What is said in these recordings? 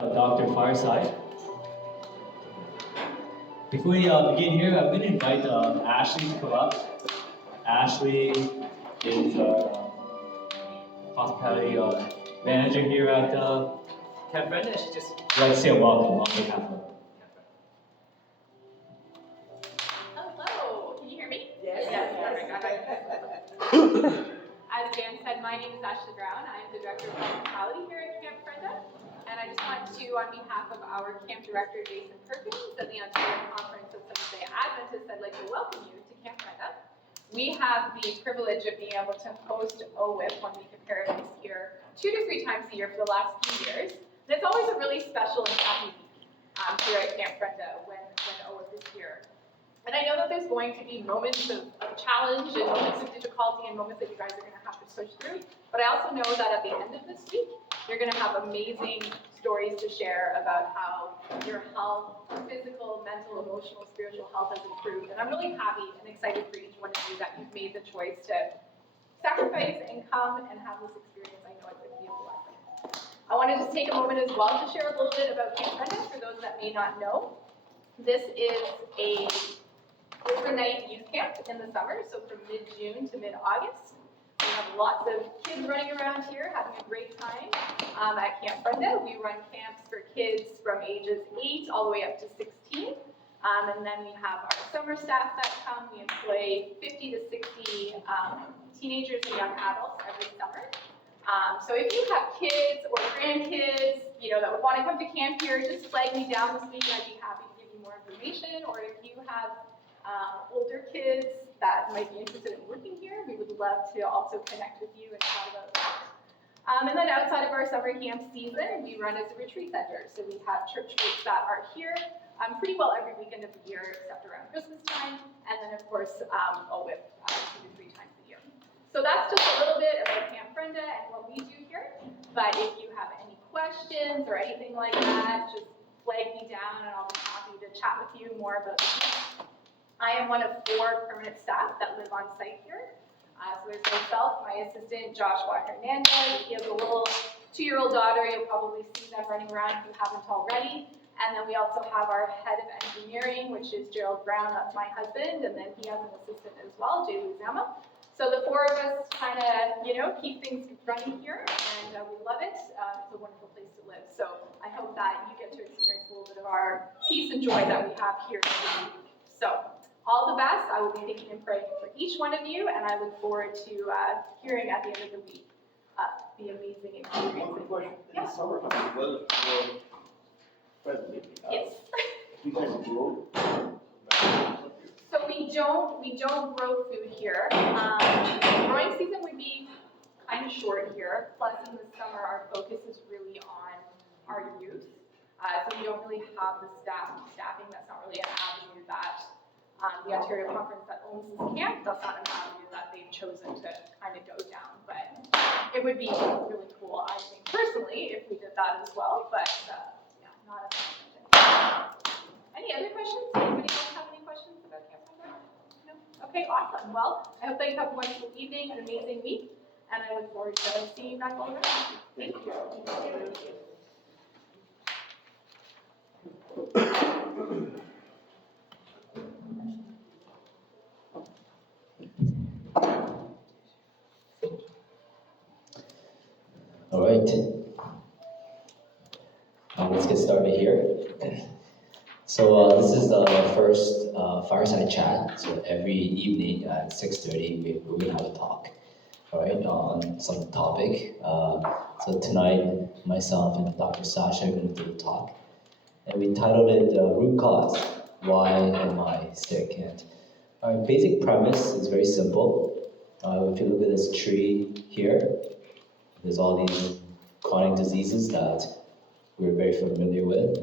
Dr. Fireside. Before we begin here, I'm going to invite Ashley to come up. Ashley is hospitality manager here at Camp Brenda. She just would like to say a welcome on behalf of Camp Brenda. Hello, can you hear me? Yes. As Dan said, my name is Ashley Brown. I am the Director of Hospitality here at Camp Brenda. And I just want to, on behalf of our Camp Director, Jason Perkins, and the Ontario Conference of Seventh-day Adventists, I'd like to welcome you to Camp Brenda. We have the privilege of being able to host OWIP when we compare this year 2 to 3 times a year for the last few years. And it's always a really special and happy week here at Camp Brenda when OWIP is here. And I know that there's going to be moments of challenge and moments of difficulty and moments that you guys are going to have to push through. But I also know that at the end of this week, you're going to have amazing stories to share about how your health, physical, mental, emotional, spiritual health has improved. And I'm really happy and excited for each one of you that you've made the choice to sacrifice and come and have this experience. I know it's going to be a blessing. I want to just take a moment as well to share a little bit about Camp Brenda for those that may not know. This is a overnight youth camp in the summer, so from mid-June to mid-August. We have lots of kids running around here having a great time at Camp Brenda. We run camps for kids from ages 8 all the way up to 16. And then we have our summer staff that come. We employ 50 to 60 teenagers and young adults every summer. So if you have kids or grandkids, that would want to come to camp here, just flag me down this week. I'd be happy to give you more information. Or if you have older kids that might be interested in working here, we would love to also connect with you and chat about that. And then outside of our summer camp season, we run as a retreat center. So we have church groups that are here pretty well every weekend of the year except around Christmas time. And then of course, OWIP 2 to 3 times a year. So that's just a little bit about Camp Brenda and what we do here. But if you have any questions or anything like that, just flag me down and I'll be happy to chat with you more about this. I am one of 4 permanent staff that live on site here. So there's myself, my assistant, Joshua Hernandez. He has a little 2-year-old daughter. You'll probably see them running around if you haven't already. And then we also have our head of engineering, which is Gerald Brown. That's my husband. And then he has an assistant as well, Jay Zama. So the 4 of us kind of, keep things running here. And we love it. It's a wonderful place to live. So I hope that you get to experience a little bit of our peace and joy that we have here this week. So all the best. I will be thinking and praying for each one of you, and I look forward to hearing at the end of the week the amazing experience. One question. Yeah. In the summertime, weather more friendly. Yes. You guys grow? So we don't grow food here. Growing season would be kind of short here. Plus, in the summer, our focus is really on our youth. So we don't really have the staffing. That's not really an avenue that the Ontario Conference that owns this camp, that's not an avenue that they've chosen to kind of go down. But it would be really cool, I think, personally, if we did that as well. But not a thing. Any other questions? Anybody else have any questions about Camp Brenda? No? Okay, awesome. Well, I hope that you have a wonderful evening, an amazing week, and I look forward to seeing you back all around. Thank you. All right. Let's get started here. So this is the first fireside chat. So every evening at 6:30, we have a talk, all right, on some topic. So tonight, myself and Dr. Sasha are going to do a talk. And we titled it Root Cause, Why Am I Sick? And our basic premise is very simple. If you look at this tree here, there's all these chronic diseases that we're very familiar with.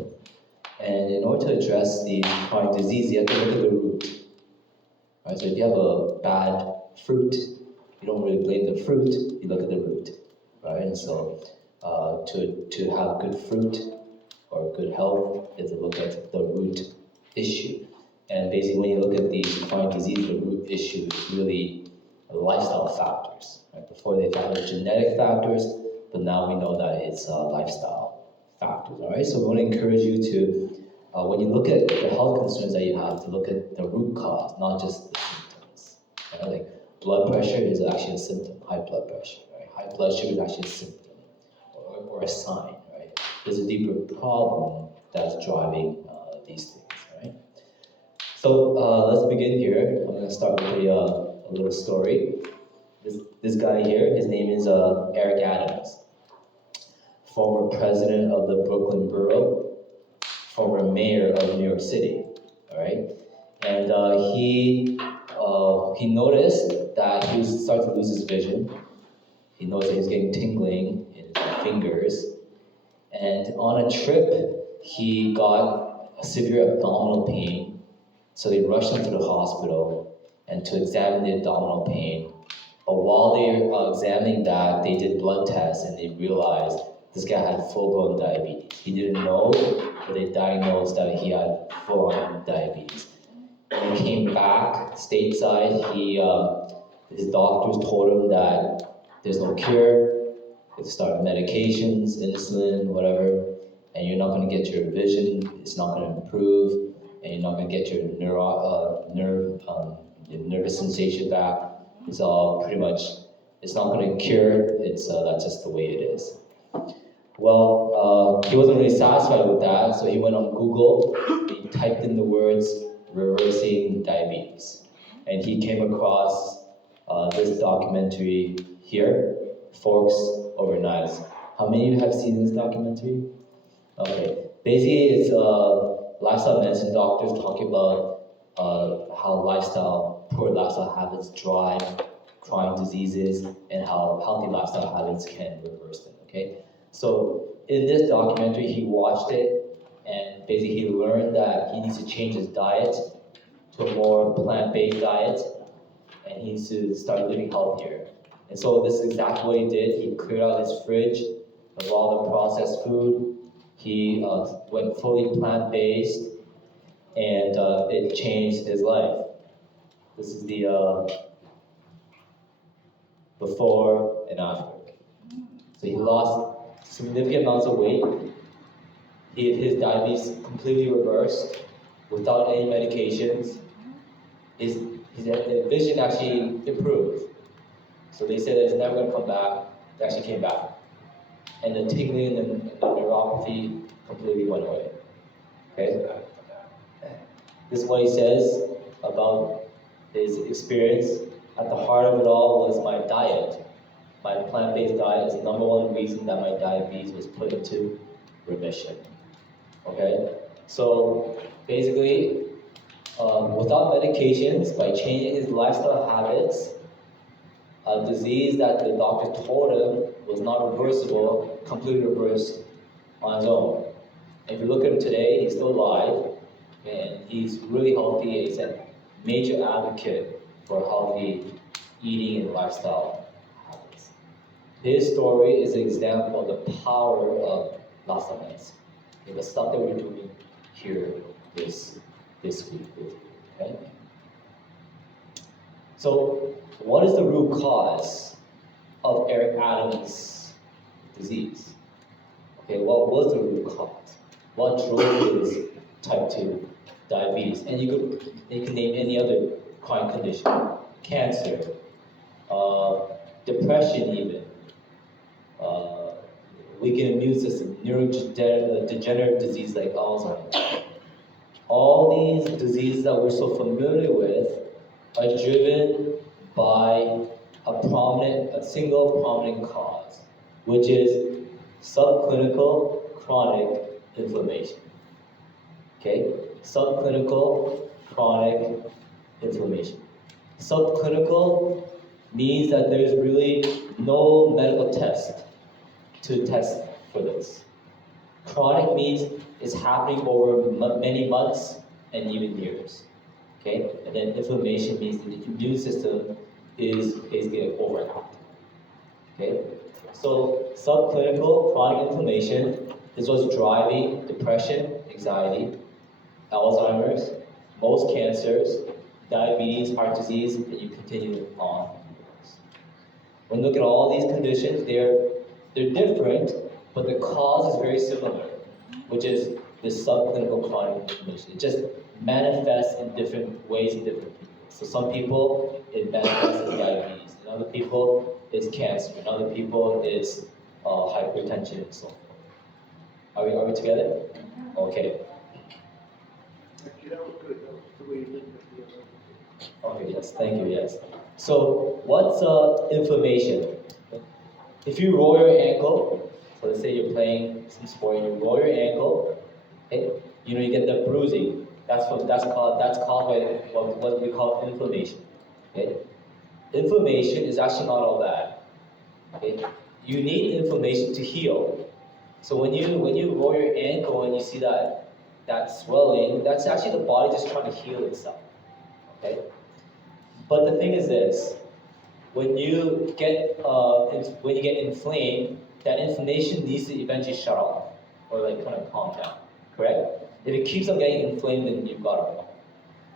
And in order to address these chronic diseases, you have to look at the root. Right? So if you have a bad fruit, you don't really blame the fruit, you look at the root. Right? And so to have good fruit or good health is to look at the root issue. And basically when you look at these chronic diseases, the root issue is really lifestyle factors. Right? Before they found the genetic factors, but now we know that it's lifestyle factors, all right? So we want to encourage you to, when you look at the health concerns that you have, to look at the root cause, not just the symptoms. Right? Like blood pressure is actually a symptom, high blood pressure, right? High blood sugar is actually a symptom or a sign, right? There's a deeper problem that's driving these things, right? So let's begin here. I'm going to start with a little story. This guy here, his name is Eric Adams, former president of the Brooklyn Borough, former mayor of New York City, all right? And he noticed that he was starting to lose his vision. He noticed that he was getting tingling in his fingers. And on a trip, he got a severe abdominal pain. So they rushed him to the hospital and to examine the abdominal pain. But while they were examining that, they did blood tests and they realized this guy had full-blown diabetes. He didn't know, but they diagnosed that he had full-on diabetes. When he came back stateside, his doctors told him that there's no cure. You start medications, insulin, whatever, and you're not going to get your vision. It's not going to improve, and you're not going to get your nervous sensation back. It's all pretty much. It's not going to cure. That's just the way it is. Well, he wasn't really satisfied with that, so he went on Google. He typed in the words "reversing diabetes," and he came across this documentary here. Forks over knives. How many of you have seen this documentary? Okay. Basically, it's lifestyle medicine doctors talking about how poor lifestyle habits drive chronic diseases and how healthy lifestyle habits can reverse them, okay? So in this documentary, he watched it and basically he learned that he needs to change his diet to a more plant-based diet and he needs to start living healthier. And so this is exactly what he did. He cleared out his fridge of all the processed food. He went fully plant-based, and it changed his life. This is the before and after. So he lost significant amounts of weight. His diabetes completely reversed without any medications. His vision actually improved. So they said that it's never going to come back. It actually came back. And the tingling and the neuropathy completely went away. Okay? This is what he says about his experience. At the heart of it all was my diet. My plant-based diet is the number one reason that my diabetes was put into remission. Okay? So basically, without medications, by changing his lifestyle habits, a disease that the doctor told him was not reversible, completely reversed on his own. If you look at him today, he's still alive, and he's really healthy. He's a major advocate for healthy eating and lifestyle habits. His story is an example of the power of lifestyle medicine. Okay, the stuff that we're doing here this week with you. Okay? So, what is the root cause of Eric Adams' disease? Okay, what was the root cause? What drove his type 2 diabetes? And you can name any other chronic condition, cancer, depression even, weakened immune system, neurodegenerative disease like Alzheimer's. All these diseases that we're so familiar with are driven by a single prominent cause, which is subclinical chronic inflammation. Okay? Subclinical chronic inflammation. Subclinical means that there's really no medical test to test for this. Chronic means it's happening over many months and even years. Okay? And then inflammation means that the immune system is basically overactive. Okay? So subclinical chronic inflammation is what's driving depression, anxiety, Alzheimer's, most cancers, diabetes, heart disease, and you continue on. When you look at all these conditions, they're different, but the cause is very similar. which is this subclinical chronic inflammation. It just manifests in different ways in different people. So some people, it manifests as diabetes. In other people, it's cancer. In other people, it's hypertension and so forth. Are we together? Okay. Actually, that was good. That was the way you linked it together. Okay, yes, thank you, yes. So what's inflammation? If you roll your ankle, so let's say you're playing some sport, you roll your ankle, okay, you get the bruising. That's caused by what we call inflammation. Okay? Inflammation is actually not all bad. Okay? You need inflammation to heal. So when you roll your ankle and you see that swelling, that's actually the body just trying to heal itself. Okay? But the thing is this: when you get inflamed, that inflammation needs to eventually shut off or like kind of calm down. Correct? If it keeps on getting inflamed, then you've got a problem.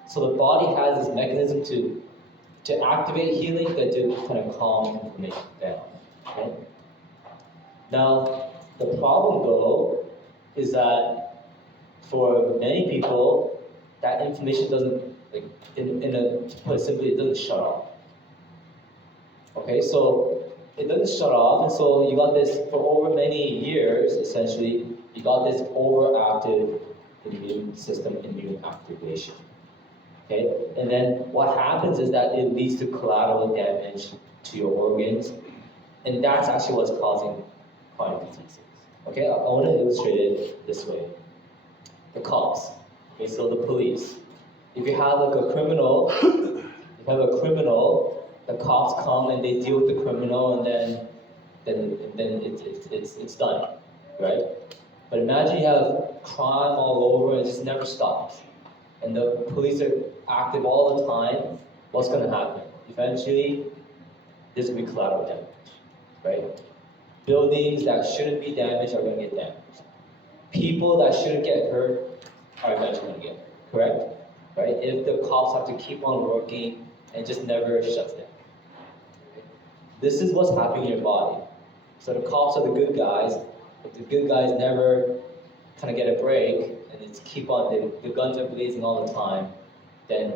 So the body has this mechanism to activate healing, but to kind of calm inflammation down. Okay? Now, the problem though is that for many people, that inflammation doesn't, like, to put it simply, it doesn't shut off. Okay, so it doesn't shut off, and so you got this for over many years. Essentially, you got this overactive immune system, immune activation. Okay, and then what happens is that it leads to collateral damage to your organs, and that's actually what's causing chronic diseases. Okay, I want to illustrate it this way. The cops, okay, so the police. If you have like a criminal, the cops come and they deal with the criminal, and then it's done, right? But imagine you have crime all over and it just never stops, and the police are active all the time. What's going to happen? Eventually, there's going to be collateral damage, right? Buildings that shouldn't be damaged are going to get damaged. People that shouldn't get hurt are eventually going to get hurt, correct? Right? If the cops have to keep on working and just never shuts down. This is what's happening in your body. So the cops are the good guys, but the good guys never kind of get a break, and it's keep on, the guns are blazing all the time, then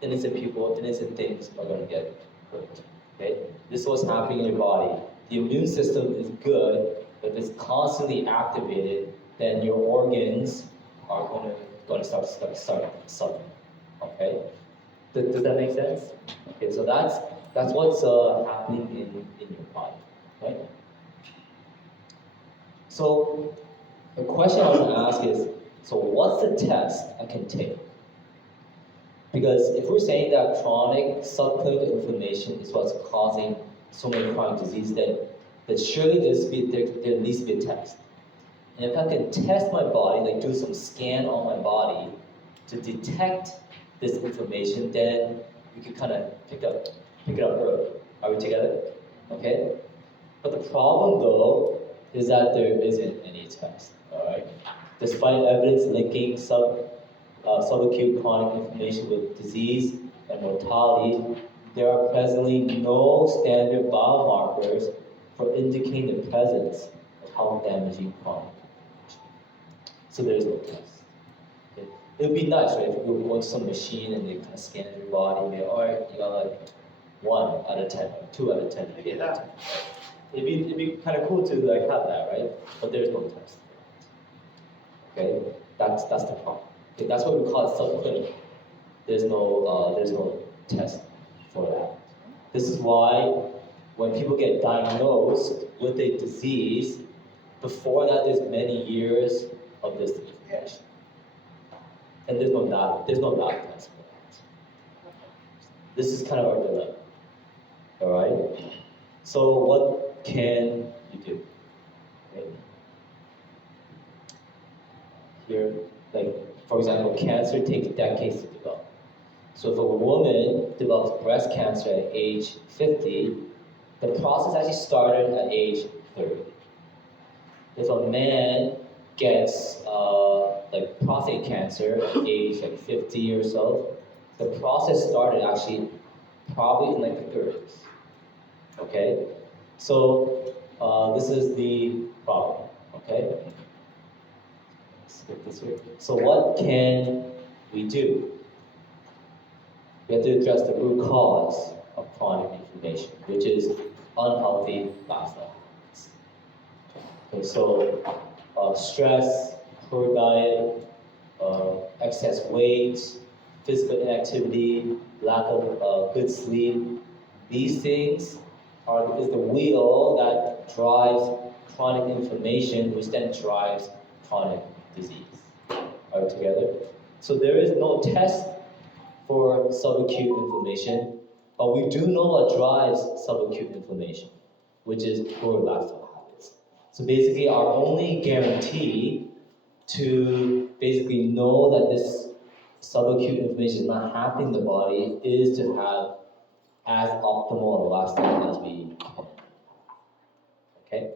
innocent people, innocent things are going to get hurt. Okay? This is what's happening in your body. The immune system is good, but if it's constantly activated, then your organs are going to start suffering. Okay? Does that make sense? Okay, so that's what's happening in your body, right? So the question I want to ask is, so what's the test I can take? Because if we're saying that chronic subclinical inflammation is what's causing so many chronic diseases, then surely there needs to be a test. And if I can test my body, like do some scan on my body to detect this inflammation, then we can kind of pick it up early. Are we together? Okay? But the problem though is that there isn't any test. Alright? Despite evidence linking subacute chronic inflammation with disease and mortality, there are presently no standard biomarkers for indicating the presence of health damaging chronic inflammation. So there is no test. Okay? It would be nice, right, if you go into some machine and they kind of scan your body and be like, alright, you got like 1 out of 10, 2 out of 10, 8 out of 10. It'd be kind of cool to like have that, right? But there's no test. Okay, that's the problem. Okay, that's what we call it subclinical. There's no test for that. This is why when people get diagnosed with a disease, before that there's many years of this information. And there's no lab test for that. This is kind of our dilemma. Alright? So what can you do? Okay. Here, like, for example, cancer takes decades to develop. So if a woman develops breast cancer at age 50, the process actually started at age 30. If a man gets like prostate cancer at age like 50 or so, the process started actually probably in like the 30s. Okay, so this is the problem. Okay, skip this here. So what can we do? We have to address the root cause of chronic inflammation, which is unhealthy lifestyle habits. Okay, so stress, poor diet, excess weight, physical inactivity, lack of good sleep, these things is the wheel that drives chronic inflammation, which then drives chronic disease. Are we together? So there is no test for subacute inflammation, but we do know what drives subacute inflammation, which is poor lifestyle habits. So basically, our only guarantee to basically know that this subacute inflammation is not happening in the body is to have as optimal a lifestyle as we can. Okay?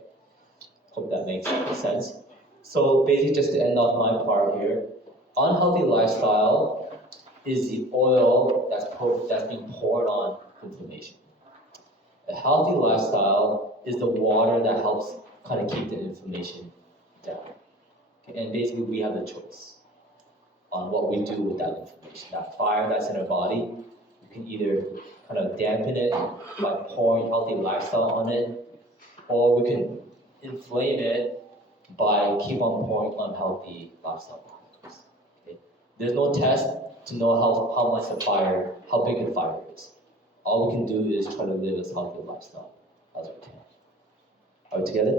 Hope that makes sense. So basically, just to end off my part here, unhealthy lifestyle is the oil that's being poured on inflammation. A healthy lifestyle is the water that helps kind of keep the inflammation down. Okay? And basically, we have the choice on what we do with that inflammation. That fire that's in our body, we can either kind of dampen it by pouring healthy lifestyle on it, or we can inflame it by keep on pouring unhealthy lifestyle habits. Okay? There's no test to know how much the fire, how big the fire is. All we can do is try to live as healthy a lifestyle as we can. Are we together?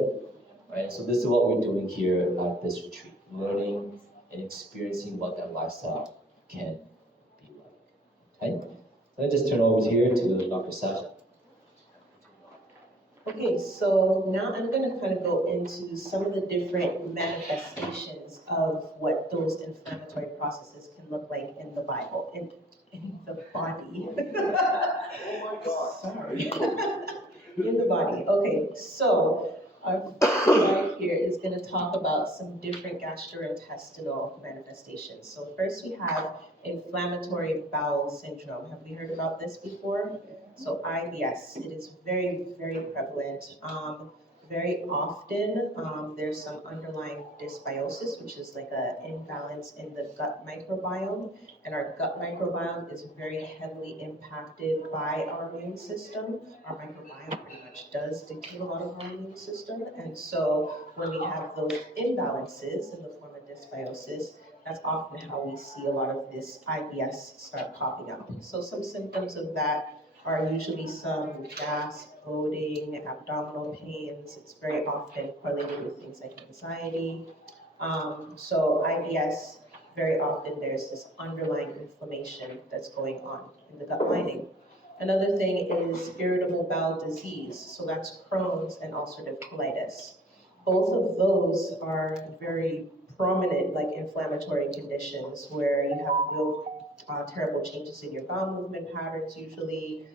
Right. So this is what we're doing here at this retreat, learning and experiencing what that lifestyle can be like. Okay? So I just turn over here to Dr. Sasha. Okay, so now I'm going to kind of go into some of the different manifestations of what those inflammatory processes can look like in the Bible, in the body. Oh my God. Sorry. In the body. Okay, so our first slide here is going to talk about some different gastrointestinal manifestations. So first we have inflammatory bowel syndrome. Have we heard about this before? So IBS, it is very, very prevalent. Very often, there's some underlying dysbiosis, which is like an imbalance in the gut microbiome. And our gut microbiome is very heavily impacted by our immune system. Our microbiome pretty much does dictate a lot of our immune system. And so when we have those imbalances in the form of dysbiosis, that's often how we see a lot of this IBS start popping up. So some symptoms of that are usually some gas, bloating, abdominal pains. It's very often correlated with things like anxiety. So IBS, very often there's this underlying inflammation that's going on in the gut lining. Another thing is irritable bowel disease. So that's Crohn's and ulcerative colitis. Both of those are very prominent, like inflammatory conditions where you have real terrible changes in your bowel movement patterns usually,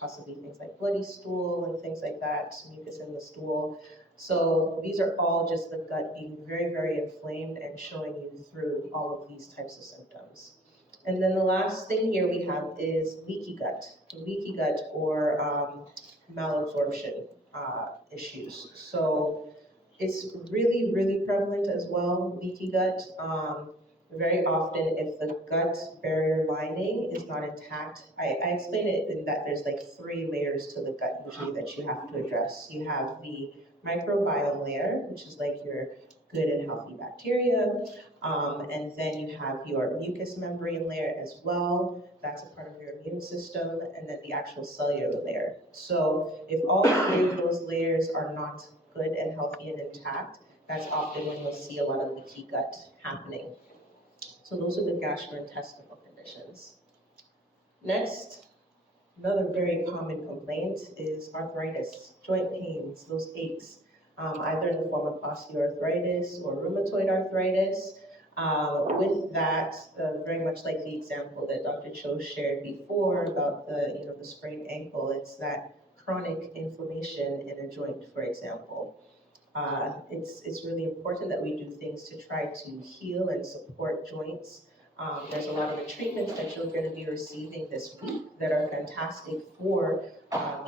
possibly things like bloody stool and things like that, mucus in the stool. So these are all just the gut being very, very inflamed and showing you through all of these types of symptoms. And then the last thing here we have is leaky gut or malabsorption issues. So it's really, really prevalent as well, leaky gut. Very often, if the gut barrier lining is not intact, I explain it in that there's like 3 layers to the gut usually that you have to address. You have the microbiome layer, which is like your good and healthy bacteria, and then you have your mucous membrane layer as well. That's a part of your immune system, and then the actual cellular layer. So if all 3 of those layers are not good and healthy and intact, that's often when you'll see a lot of leaky gut happening. So those are the gastrointestinal conditions. Next, another very common complaint is arthritis, joint pains, those aches, either in the form of osteoarthritis or rheumatoid arthritis. With that, very much like the example that Dr. Cho shared before about the sprained ankle, it's that chronic inflammation in a joint, for example. It's really important that we do things to try to heal and support joints There's a lot of the treatments that you're going to be receiving this week that are fantastic for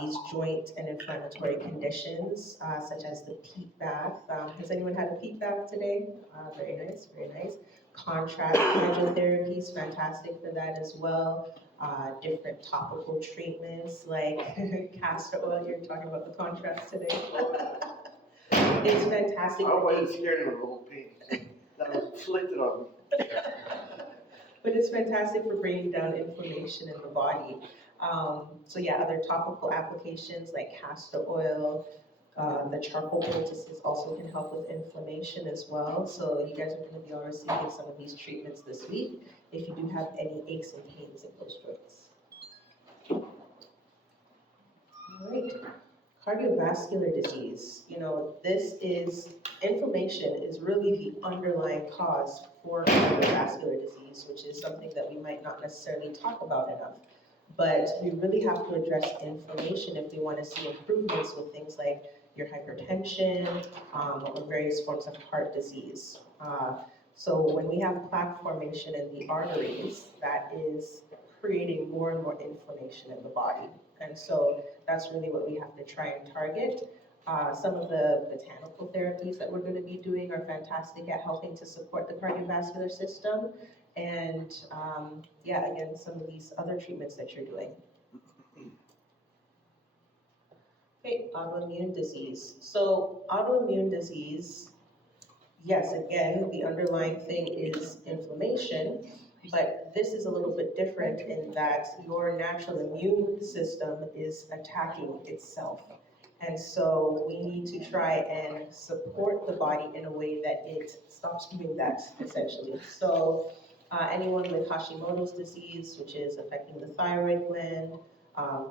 these joint and inflammatory conditions, such as the peat bath. Has anyone had a peat bath today? Very nice, very nice. Contrast hydrotherapy is fantastic for that as well. Different topical treatments like castor oil. You're talking about the contrast today. It's fantastic. I wasn't scared of a little pain that was inflicted on me. But it's fantastic for bringing down inflammation in the body. So yeah, other topical applications like castor oil, the charcoal poultices also can help with inflammation as well. So you guys are going to be all receiving some of these treatments this week if you do have any aches and pains in those joints. All right, cardiovascular disease. Inflammation is really the underlying cause for cardiovascular disease, which is something that we might not necessarily talk about enough. But we really have to address inflammation if we want to see improvements with things like your hypertension or various forms of heart disease. So when we have plaque formation in the arteries, that is creating more and more inflammation in the body. And so that's really what we have to try and target. Some of the botanical therapies that we're going to be doing are fantastic at helping to support the cardiovascular system. And again, some of these other treatments that you're doing. Okay, autoimmune disease. So autoimmune disease, yes, again, the underlying thing is inflammation, but this is a little bit different in that your natural immune system is attacking itself. And so we need to try and support the body in a way that it stops doing that, essentially. So anyone with Hashimoto's disease, which is affecting the thyroid gland,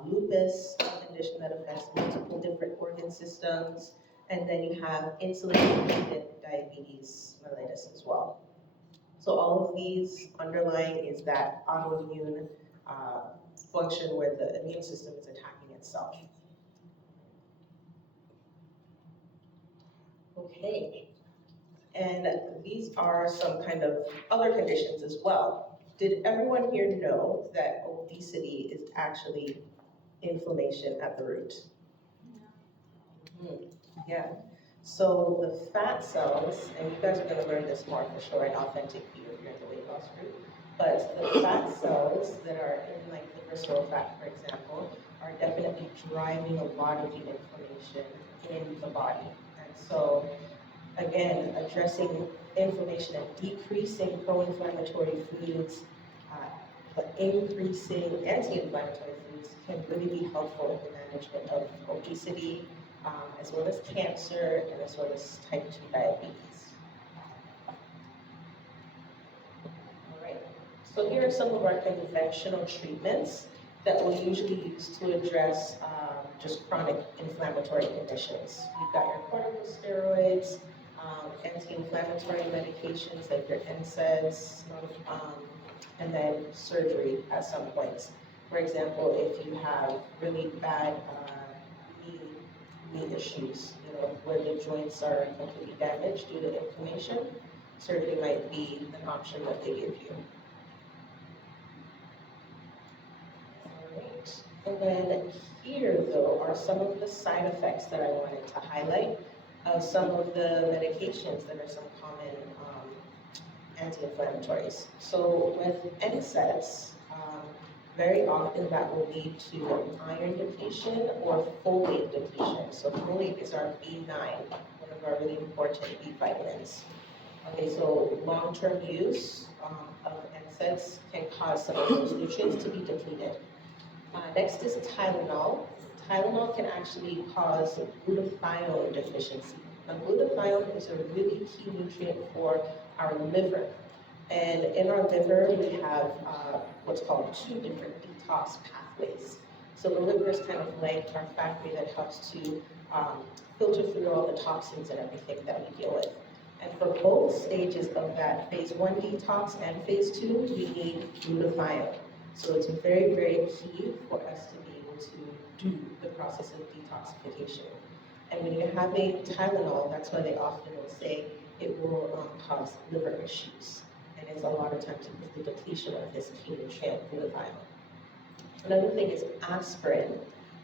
lupus, a condition that affects multiple different organ systems, and then you have insulin-dependent diabetes mellitus as well. So all of these underlying is that autoimmune function where the immune system is attacking itself. Okay, and these are some kind of other conditions as well. Did everyone here know that obesity is actually inflammation at the root? Yeah. So the fat cells, and you guys are going to learn this more for sure in Authentic View if you're in the weight loss group, but the fat cells that are in like the visceral fat, for example, are definitely driving a lot of the inflammation in the body. And so again, addressing inflammation and decreasing pro-inflammatory foods, but increasing anti-inflammatory foods can really be helpful in the management of obesity, as well as cancer, and as well as type 2 diabetes. All right, so here are some of our conventional treatments that we'll usually use to address just chronic inflammatory conditions. You've got your corticosteroids, anti-inflammatory medications like your NSAIDs, and then surgery at some points. For example, if you have really bad knee issues, where the joints are completely damaged due to inflammation, surgery might be an option that they give you. All right. And then here, though, are some of the side effects that I wanted to highlight of some of the medications that are some common anti-inflammatories. So with NSAIDs, very often that will lead to iron depletion or folate depletion. So folate is our B9, one of our really important B vitamins. Okay, so long-term use of NSAIDs can cause some of those nutrients to be depleted. Next is Tylenol. Tylenol can actually cause glutathione deficiency. Now, glutathione is a really key nutrient for our liver. And in our liver, we have what's called 2 different detox pathways. So the liver is kind of like our factory that helps to filter through all the toxins and everything that we deal with. And for both stages of that phase 1 detox and phase 2, we need glutathione. So it's very, very key for us to be able to do the process of detoxification. And when you have a Tylenol, that's why they often will say it will cause liver issues. and it's a lot of times because of the depletion of this key nutrient, glutathione. Another thing is aspirin.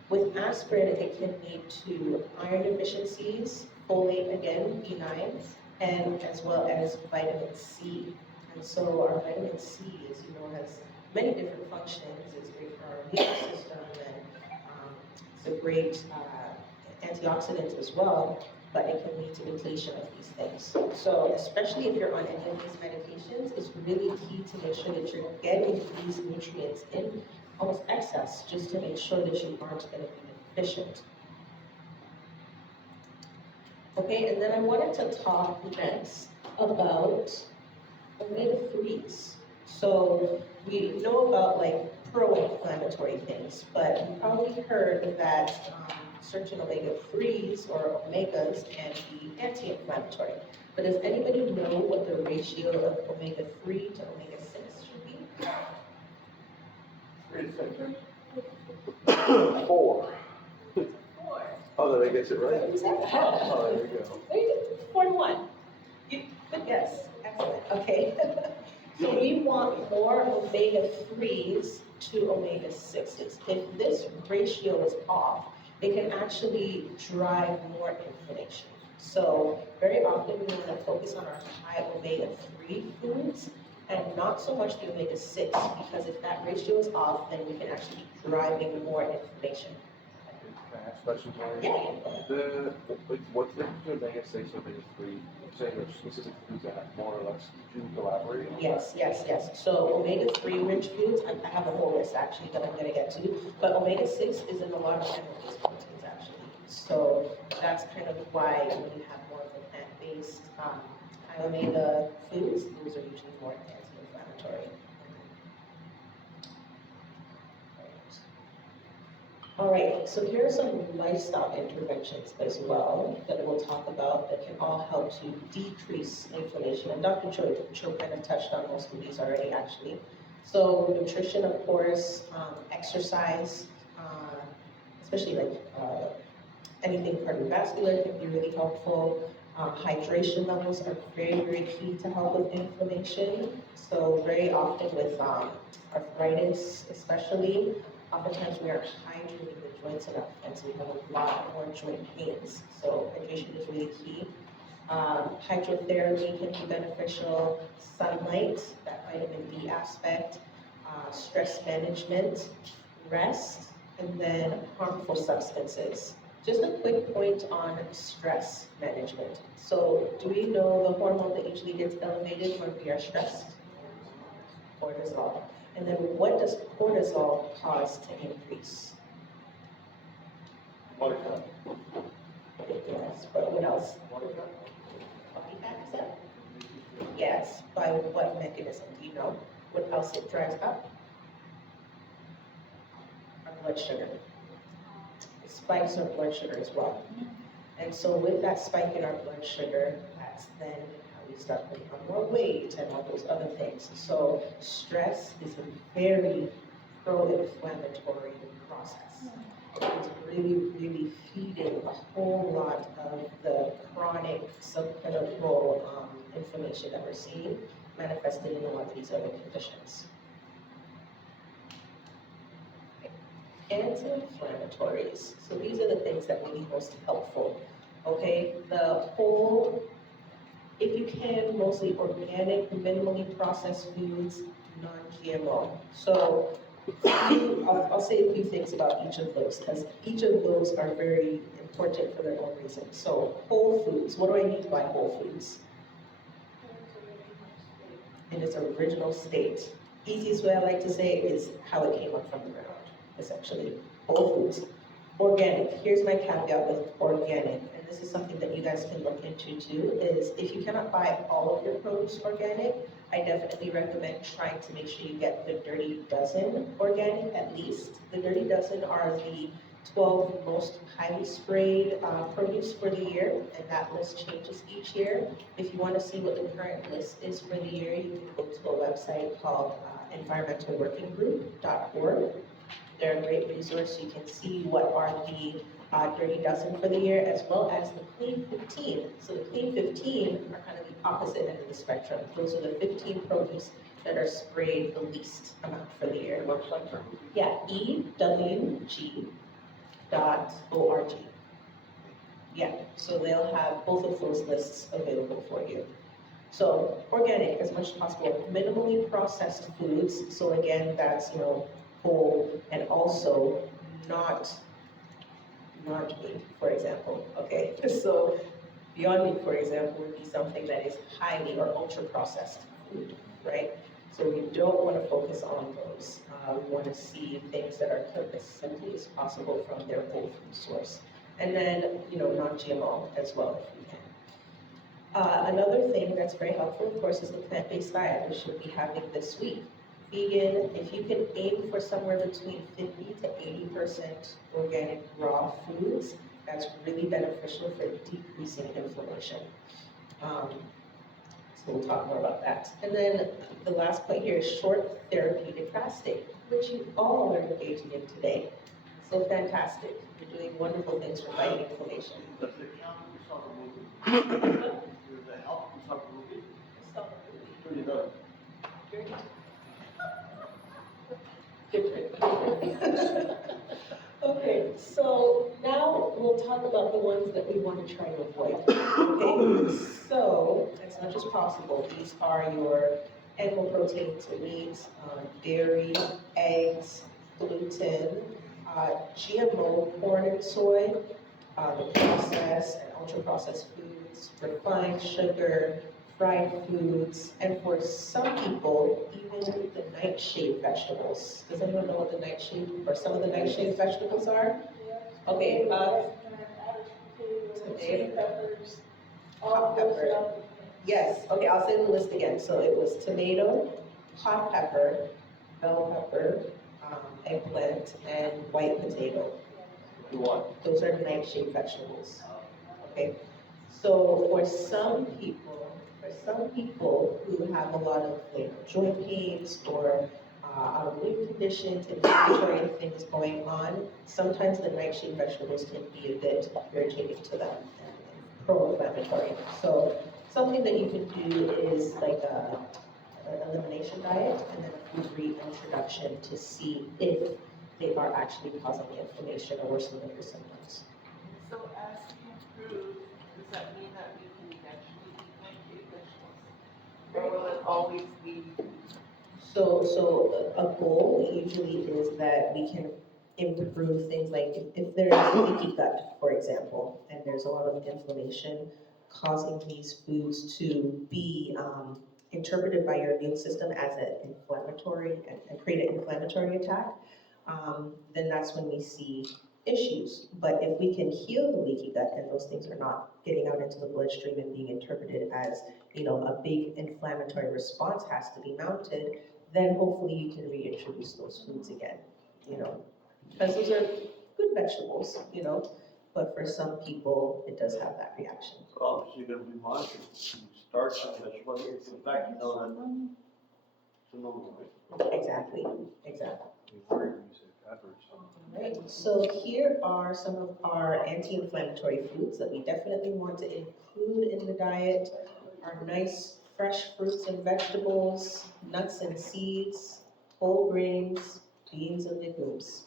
With aspirin, it can lead to iron deficiencies, folate, again, B9, and as well as vitamin C. And so our vitamin C, as you know, has many different functions. It's great for our immune system, and it's a great antioxidant as well, but it can lead to depletion of these things. So especially if you're on any of these medications, it's really key to make sure that you're getting these nutrients in almost excess, just to make sure that you aren't going to be deficient. Okay, and then I wanted to talk next about omega-3s. So we know about like pro-inflammatory things, but you probably heard that certain omega-3s or omegas can be anti-inflammatory. But does anybody know what the ratio of omega-3 to omega-6 should be? 3 to 6. 4. 4. Oh, did I get it right? What was that? Oh, there you go. There you go. 4 to 1. Good guess. Excellent. Okay. So we want more omega-3s to omega-6s. If this ratio is off, it can actually drive more inflammation. So very often we want to focus on our high omega-3 foods and not so much the omega-6, because if that ratio is off, then we can actually be driving more inflammation. Can I ask a question, Mary? Yeah. What's the difference between omega-6 and omega-3? You're saying there's specific foods that have more or less. Could you elaborate on Yes. So omega-3 rich foods, I have a whole list actually that I'm going to get to, but omega-6 is in a lot of animal-based proteins actually. So that's kind of why when you have more of the plant-based high omega foods, those are usually more anti-inflammatory. All right, so here are some lifestyle interventions as well that we'll talk about that can all help to decrease inflammation. And Dr. Cho kind of touched on most of these already, actually. So nutrition, of course, exercise, especially like anything cardiovascular can be really helpful. Hydration levels are very, very key to help with inflammation. So very often with arthritis, especially, oftentimes we aren't hydrating the joints enough, and so we have a lot more joint pains. So hydration is really key. Hydrotherapy can be beneficial. Sunlight, that vitamin D aspect, stress management, rest, and then harmful substances. Just a quick point on stress management. So do we know the hormone that usually gets elevated when we are stressed? Cortisol. And then what does cortisol cause to increase? Body fat. Yes, but what else? Body fat. Body fat, is that? Yes, by what mechanism? Do you know? What else it drives up? Our blood sugar. It spikes our blood sugar as well. And so with that spike in our blood sugar, that's then how we start putting on more weight and all those other things. So stress is a very pro-inflammatory process. It's really, really feeding a whole lot of the chronic subclinical inflammation that we're seeing manifested in a lot of these other conditions. Anti-inflammatories. So these are the things that will be most helpful. Okay, the whole, if you can, mostly organic, minimally processed foods, non-GMO. So I'll say a few things about each of those, because each of those are very important for their own reasons. So whole foods, what do I mean by whole foods? In its original state. Easiest way I like to say it is how it came up from the ground, essentially. Whole foods. Organic, here's my caveat with organic, and this is something that you guys can look into too, is if you cannot buy all of your produce organic, I definitely recommend trying to make sure you get the Dirty Dozen organic at least. The Dirty Dozen are the 12 most highly sprayed produce for the year, and that list changes each year. If you want to see what the current list is for the year, you can go to a website called environmentalworkinggroup.org. They're a great resource. You can see what are the Dirty Dozen for the year, as well as the Clean 15. So the Clean 15 are kind of the opposite end of the spectrum. Those are the 15 produce that are sprayed the least amount for the year. Website for Yeah, ewg.org. Yeah, so they'll have both of those lists available for you. So organic as much as possible, minimally processed foods. So again, that's, whole and also not meat, for example, okay? So Beyond Meat, for example, would be something that is highly or ultra processed food, right? So we don't want to focus on those. We want to see things that are cooked as simply as possible from their whole food source. And then, non-GMO as well, if we can. Another thing that's very helpful, of course, is the plant-based diet, which we'll be having this week. Vegan, if you can aim for somewhere between 50 to 80% organic raw foods, that's really beneficial for decreasing inflammation. So we'll talk more about that. And then the last point here is short therapeutic fasting, which you all are engaging in today. So fantastic. You're doing wonderful things for fighting inflammation. Does it count if we saw the movie? Does it help if we saw the movie? Pretty good. Different. Okay, so now we'll talk about the ones that we want to try to avoid. Okay, so as much as possible, these are your animal proteins, meat, dairy, eggs, gluten, GMO, corn and soy, the processed and ultra-processed foods, refined sugar, fried foods, and for some people, even the nightshade vegetables. Does anyone know what the nightshade, or some of the nightshade vegetables are? Okay, tomato, hot pepper. Yes, okay, I'll say the list again. So it was tomato, hot pepper, bell pepper, eggplant, and white potato. what? Those are nightshade vegetables. Okay, so for some people who have a lot of joint pains or autoimmune conditions, inflammatory things going on, sometimes the nightshade vegetables can be a bit irritating to them and pro-inflammatory. So something that you can do is like an elimination diet and then a food reintroduction to see if they are actually causing the inflammation or worsening of your symptoms. So as we improve, does that mean that we can eventually eat nightshade vegetables? Or will it always be? So a goal usually is that we can improve things like if there's leaky gut, for example, and there's a lot of inflammation causing these foods to be interpreted by your immune system as an inflammatory and create an inflammatory attack, then that's when we see issues. But if we can heal the leaky gut and those things are not getting out into the bloodstream and being interpreted as, a big inflammatory response has to be mounted, then hopefully you can reintroduce those foods again, because those are good vegetables, but for some people, it does have that reaction. So obviously you're gonna be monitoring, starch and vegetables, in fact, you know that. It's a little bit. Exactly. Very music, peppers. Right, so here are some of our anti-inflammatory foods that we definitely want to include in the diet. Our nice fresh fruits and vegetables, nuts and seeds, whole grains, beans and legumes.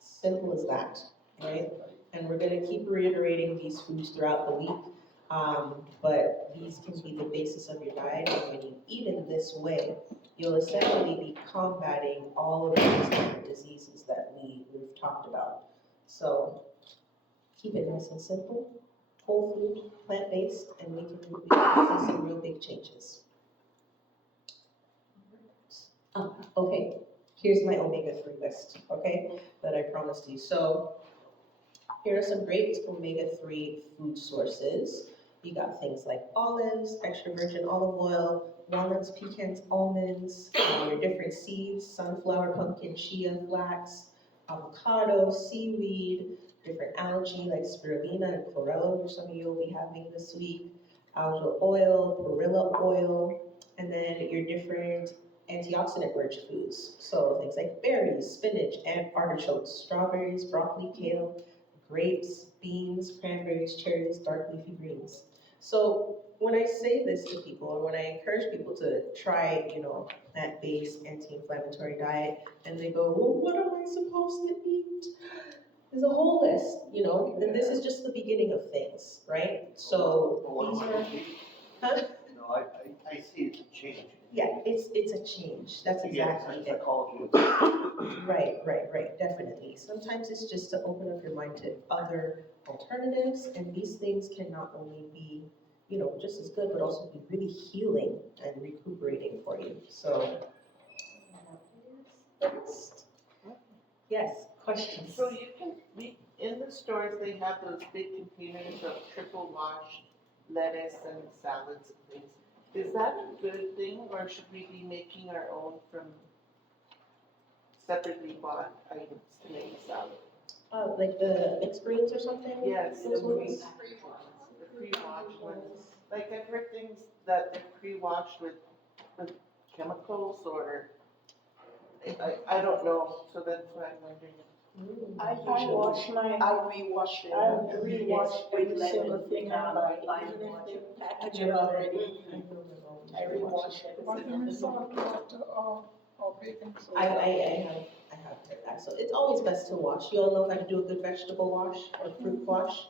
Simple as that, right? And we're gonna keep reiterating these foods throughout the week, but these can be the basis of your diet. And when you eat in this way, you'll essentially be combating all of these different diseases that we've talked about. So keep it nice and simple, whole food, plant-based, and we can see some real big changes. Okay, here's my omega-3 list, okay, that I promised you. So here are some great omega-3 food sources. You got things like olives, extra virgin olive oil, walnuts, pecans, almonds, your different seeds, sunflower, pumpkin, chia, flax, avocado, seaweed, different algae like spirulina and chlorella, which some of you will be having this week, algal oil, perilla oil, and then your different antioxidant-rich foods. So things like berries, spinach, and artichokes, strawberries, broccoli, kale, grapes, beans, cranberries, cherries, dark leafy greens. So when I say this to people, or when I encourage people to try, plant-based anti-inflammatory diet, and they go, well, what am I supposed to eat? There's a whole list, and this is just the beginning of things, right? So But what these am I are, gonna eat? huh? No, I see it's a change. Yeah, it's a change. That's Yeah, exactly it's it. psychology. Right, definitely. Sometimes it's just to open up your mind to other alternatives, and these things can not only be, just as good, but also be really healing and recuperating for you. So, yes, questions? So you can, in the stores, they have those big containers of triple wash lettuce and salads and things. Is that a good thing, or should we be making our own from separately bought items to make a salad? Like the mixed greens or something? Yes, Those the ones? pre-washed ones. Like I've heard things that they're pre-washed with chemicals or, I don't know, so that's why I'm wondering. I wash mine. I rewash them. I rewash every With single lemon, thing I buy, lime even if water. they package it already. I rewash it. Or baking soda. I have heard that. So it's always best to wash. You all know how to do a good vegetable wash or fruit wash.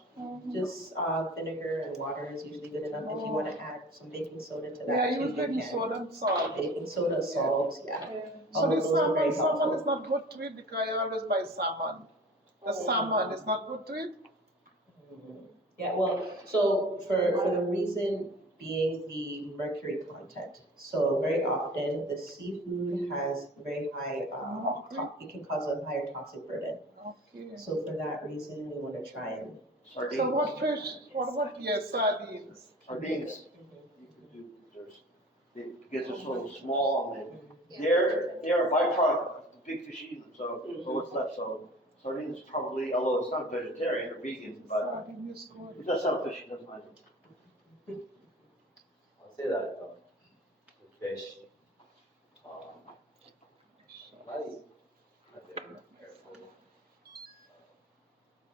Just vinegar and water is usually good enough. If you want to add some baking soda to that, Yeah, too, use you baking can. soda and salt. Baking soda, salt, yeah. So All the of those are very salmon helpful. is not good to it because I always buy salmon. The salmon is not good to it? Yeah, well, so for the reason being the mercury content. So very often the seafood has very high, it can cause a higher toxic burden. Okay. So for that reason, we want to try and. Sardines. So what fish, yes, sardines. Sardines. You could do, because they're so small and they're a byproduct of the big fish eating them, so what's left, so sardines probably, although it's not vegetarian or vegan, but Sardine is good. it does sound fishy, doesn't it? I'll say that the fish, slightly careful.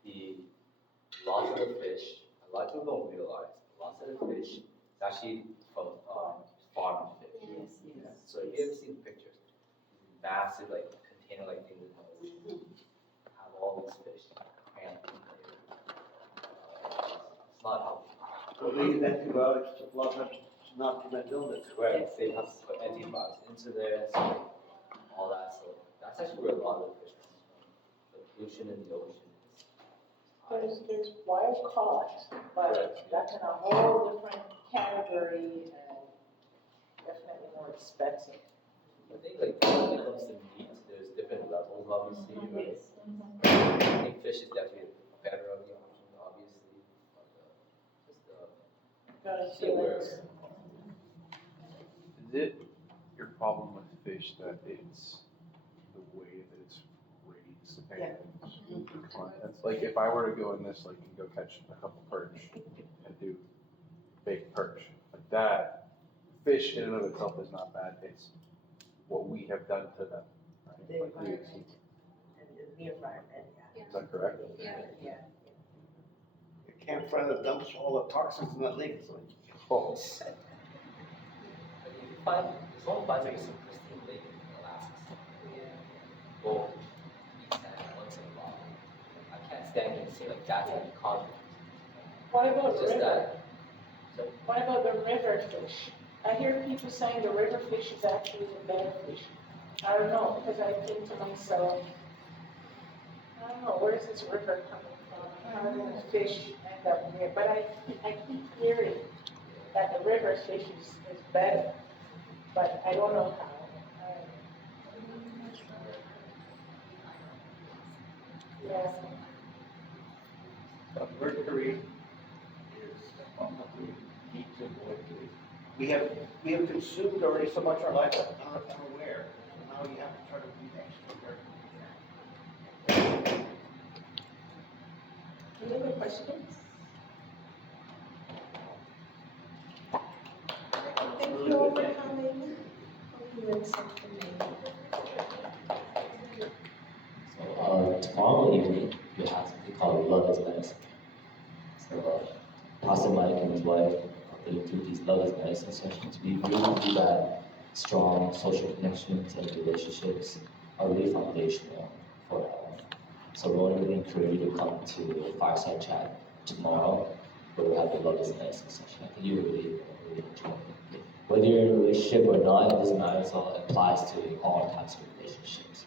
The lots of the fish, a lot of people don't realize, lots of the fish is actually from farm fish. Yes. So if you ever see the pictures, these massive like container-like things in the ocean have all these fish cramped in there. It's not healthy. So they use antibiotics a lot of times to not prevent illness. Right, they have to put antibiotics into there, so all that, so that's actually where a lot of the fish comes from. The pollution in the ocean is high. There's wild caught, but that's in a whole different category and definitely more expensive. I think like when it comes to meat, there's different levels, obviously, right? I think fish is definitely better of the option, obviously, but Gotta just feel where. it. Is it your problem with fish that it's the way that it's raised and it's like if I were to go in this lake and go catch a couple perch and do baked perch, like that, fish in and of itself is not bad. It's what we have done to them. Right? The Like we- environment. And the environment, yeah. Is that correct? Yeah. The campfire dumps all the toxins in that lake, so. Oh, There's one finds like some pristine lake in Alaska. Well, eat sand once in a while. I can't stand it and say like that's what caused it. What about It's just river? that, What about the river fish? I hear people saying the river fish is actually the better fish. I don't know, because I think to myself, I don't know, where's this river coming from? How did the fish end up here? But I keep hearing that the river fish is better, but I don't know how. Yeah. But mercury is probably deep in mercury. We have consumed already so much of our life that we're unaware. So now you have to try to be extra careful. Any other questions? Thank you all for coming. Hope you learned something new. So tomorrow evening, we have something called Love is love is medicine sessions. We really believe that strong social connections and relationships are really foundational for health. So we want to really encourage you to come to the fireside chat tomorrow, where we have the love is medicine session. I think you will really enjoy it. Whether you're in a relationship or not, it doesn't matter. It all applies to all types of relationships.